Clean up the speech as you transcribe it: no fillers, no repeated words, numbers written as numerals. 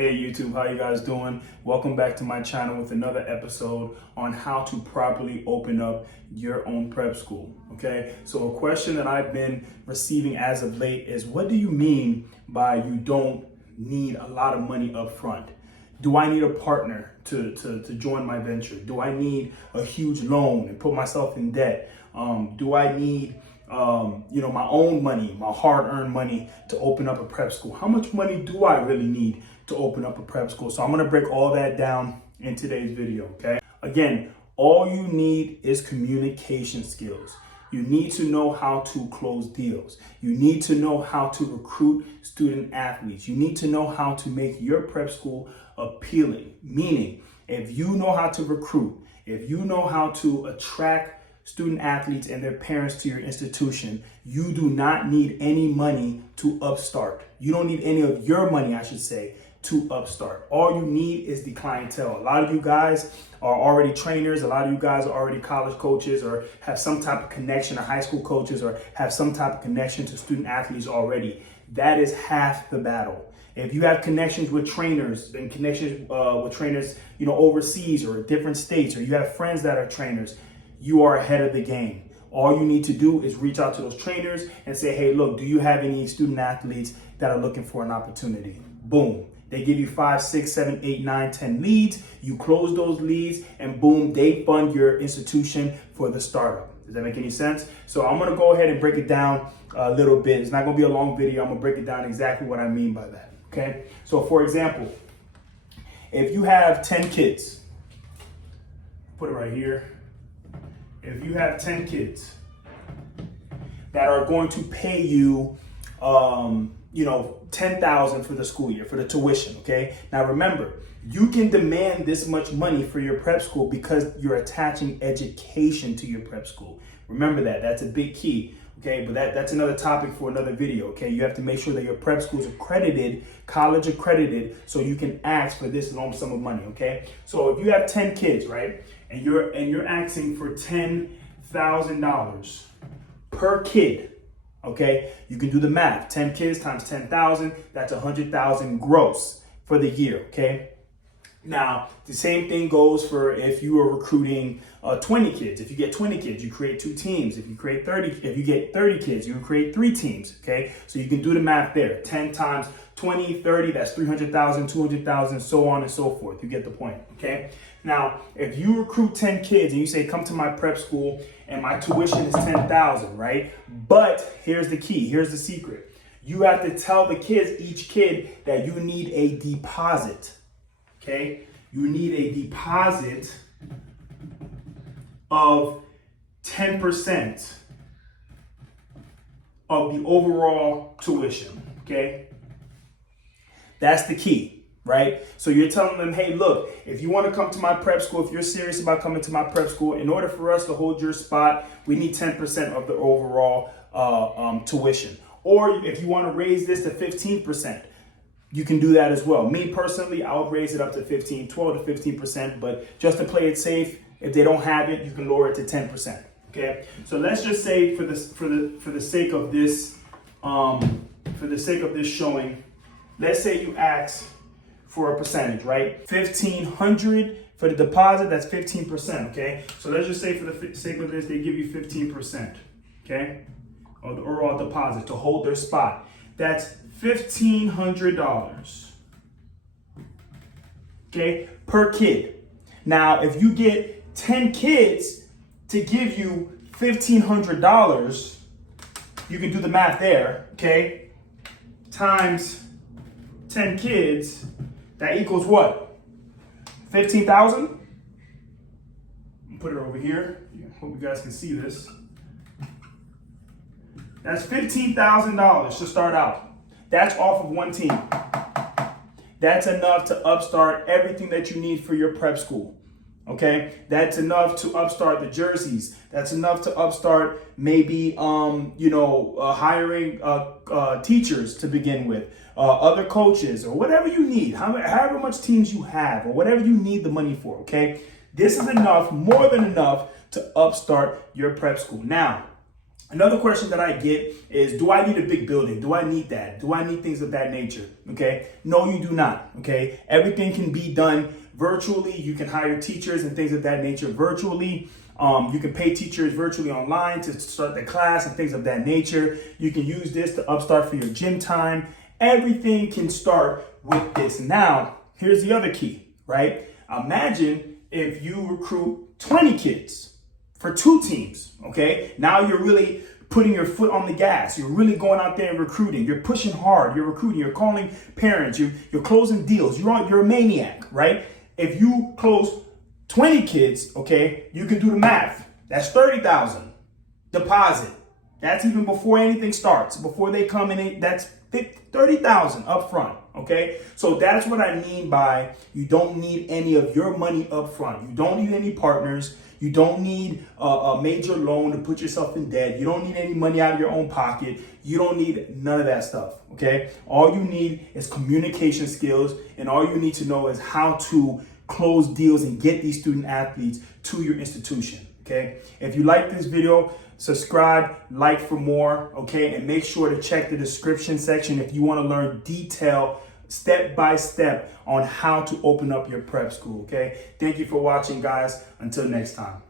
Hey YouTube, how you guys doing? Welcome back to my channel with another episode on how to properly open up your own prep school. Okay, so a question that I've been receiving as of late is, what do you mean by you don't need a lot of money up front? Do I need a partner to join my venture? Do I need a huge loan and put myself in debt? Do I need my own money, my hard-earned money to open up a prep school? How much money do I really need to open up a prep school? So I'm gonna break all that down in today's video, okay? Again, all you need is communication skills. You need to know how to close deals. You need to know how to recruit student athletes. You need to know how to make your prep school appealing. Meaning, if you know how to recruit, if you know how to attract student athletes and their parents to your institution, you do not need any money to upstart. You don't need any of your money, I should say, to upstart. All you need is the clientele. A lot of you guys are already trainers. A lot of you guys are already college coaches or have some type of connection to high school coaches or have some type of connection to student athletes already. That is half the battle. If you have connections with trainers and connections with trainers, overseas or different states, or you have friends that are trainers, you are ahead of the game. All you need to do is reach out to those trainers and say, hey, look, do you have any student athletes that are looking for an opportunity? Boom. They give you 5, 6, 7, 8, 9, 10 leads. You close those leads and boom, they fund your institution for the startup. Does that make any sense? So I'm gonna go ahead and break it down a little bit. It's not gonna be a long video. I'm gonna break it down exactly what I mean by that, okay? So for example, if you have 10 kids, put it right here. If you have 10 kids that are going to pay you, $10,000 for the school year, for the tuition, okay? Now remember, you can demand this much money for your prep school because you're attaching education to your prep school. Remember that, that's a big key, okay? But that's another topic for another video, okay? You have to make sure that your prep school is accredited, college accredited, so you can ask for this lump sum of money, okay? So if you have 10 kids, right? And you're asking for $10,000 per kid, okay? You can do the math. 10 kids times 10,000, that's 100,000 gross for the year, okay? Now, the same thing goes for if you are recruiting 20 kids. If you get 20 kids, you create 2 teams. If you get 30 kids, you create 3 teams, okay? So you can do the math there. 10 times 20, 30, that's 300,000, 200,000, so on and so forth. You get the point, okay? Now, if you recruit 10 kids and you say, come to my prep school and my tuition is 10,000, right? But here's the key, here's the secret. You have to tell the kids, each kid, that you need a deposit, okay? You need a deposit of 10% of the overall tuition, okay? That's the key. Right? So you're telling them, hey, look, if you want to come to my prep school, if you're serious about coming to my prep school, in order for us to hold your spot, we need 10% of the overall tuition. Or if you want to raise this to 15%, you can do that as well. Me personally, I would raise it up to 12 to 15%, but just to play it safe, if they don't have it, you can lower it to 10%. Okay? So let's just say for the sake of this showing, let's say you ask for a percentage, right? 1,500 for the deposit, that's 15%, okay? So let's just say for the sake of this, they give you 15%, okay? Of the overall deposit to hold their spot. That's $1,500, okay, per kid. Now, if you get 10 kids to give you $1,500, you can do the math there, okay? Times 10 kids, that equals what? 15,000? Put it over here. Hope you guys can see this. That's $15,000 to start out. That's off of one team. That's enough to upstart everything that you need for your prep school. Okay, that's enough to upstart the jerseys. That's enough to upstart maybe hiring teachers to begin with, other coaches, or whatever you need, however much teams you have, or whatever you need the money for. Okay, this is enough, more than enough, to upstart your prep school. Now, Another question that I get is, do I need a big building? Do I need that? Do I need things of that nature? Okay. No, you do not. Okay. Everything can be done virtually. You can hire teachers and things of that nature virtually. You can pay teachers virtually online to start the class and things of that nature. You can use this to upstart for your gym time. Everything can start with this. Now, here's the other key, right? Imagine if you recruit 20 kids for 2 teams, okay? Now you're really putting your foot on the gas. You're really going out there and recruiting. You're pushing hard. You're recruiting. You're calling parents. You're closing deals. You're a maniac, right? If you close 20 kids, okay, you can do the math. That's $30,000 deposit. That's even before anything starts. Before they come in, that's $30,000 up front. Okay, so that's what I mean by you don't need any of your money up front. You don't need any partners. You don't need a major loan to put yourself in debt. You don't need any money out of your own pocket. You don't need none of that stuff. Okay, all you need is communication skills, and all you need to know is how to close deals and get these student athletes to your institution. Okay, if you like this video, subscribe, like for more, okay? And make sure to check the description section if you want to learn detail, step by step on how to open up your prep school, okay? Thank you for watching, guys. Until next time.